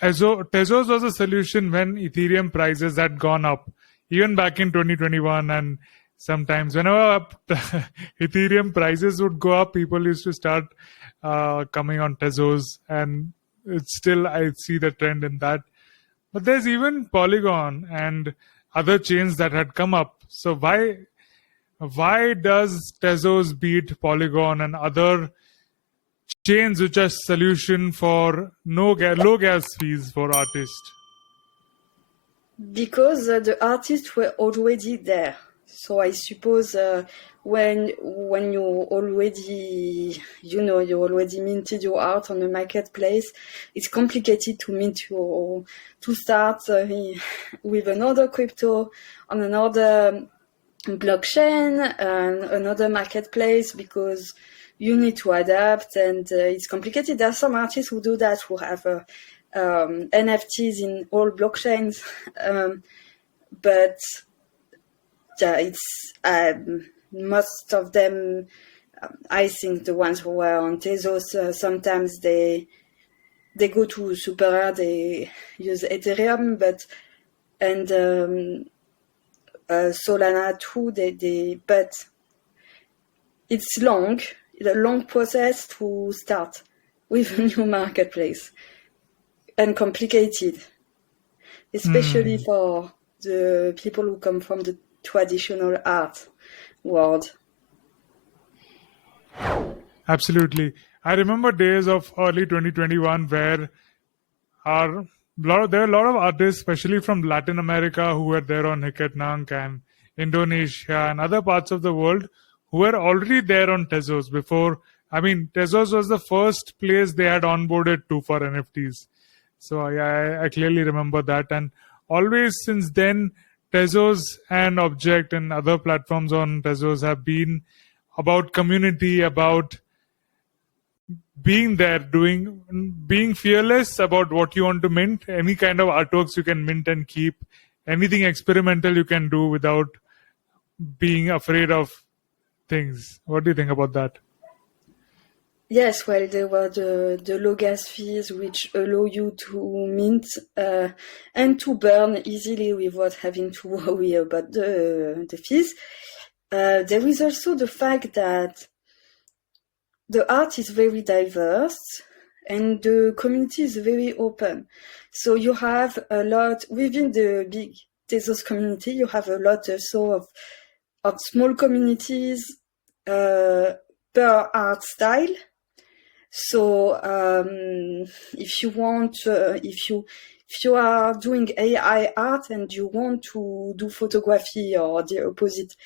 So Tezos was a solution when Ethereum prices had gone up, even back in 2021, and sometimes whenever Ethereum prices would go up, people used to start coming on Tezos, and it's still I see the trend in that. But there's even Polygon and other chains that had come up. So why does Tezos beat Polygon and other chains which are solution for low gas fees for artists? Because the artists were already there. So I suppose when you already you already minted your art on the marketplace, it's complicated to start with another crypto on another blockchain and another marketplace, because you need to adapt, and it's complicated. There are some artists who do that, who have NFTs in all blockchains, but yeah, it's most of them. I think the ones who were on Tezos, sometimes they go to super rare, they use Ethereum, and Solana too. But it's a long process to start with a new marketplace, and complicated, especially for the people who come from the traditional art world. Absolutely. I remember days of early 2021 where there are a lot of artists, especially from Latin America, who were there on Hiketnank and Indonesia and other parts of the world, who were already there on Tezos before. I mean, Tezos was the first place they had onboarded to for NFTs. So I clearly remember that. And always since then, Tezos and Object and other platforms on Tezos have been about community, about being there, being fearless about what you want to mint. Any kind of artworks you can mint and keep. Anything experimental you can do without being afraid of things. What do you think about that? Yes, well, there were the low gas fees, which allow you to mint and to burn easily without having to worry about the fees. There is also the fact that the art is very diverse and the community is very open. So you have a lot within the big Tezos community. You have a lot also of small communities per art style. So if you are doing AI art and you want to do photography or the opposite,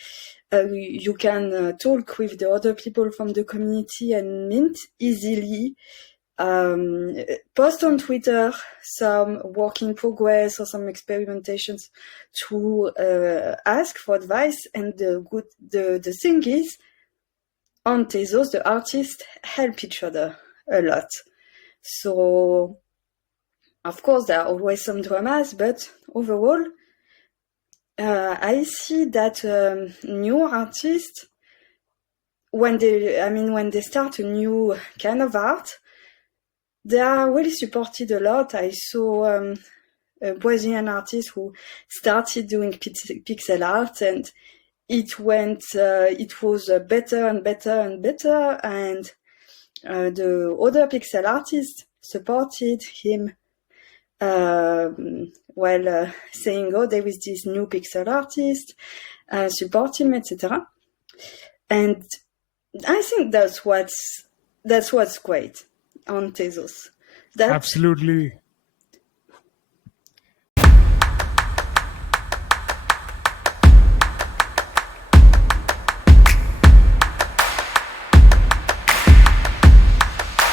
you can talk with the other people from the community and mint easily. Post on Twitter some work in progress or some experimentations to ask for advice. And the thing is, on Tezos, the artists help each other a lot. So, of course, there are always some dramas, but overall, I see that new artists, when they start a new kind of art, they are really supported a lot. I saw a Brazilian artist who started doing pixel art, and it was better and better and better, and the other pixel artists supported him saying, oh, there is this new pixel artist, support him, etc. And I think that's what's great on Tezos. Absolutely.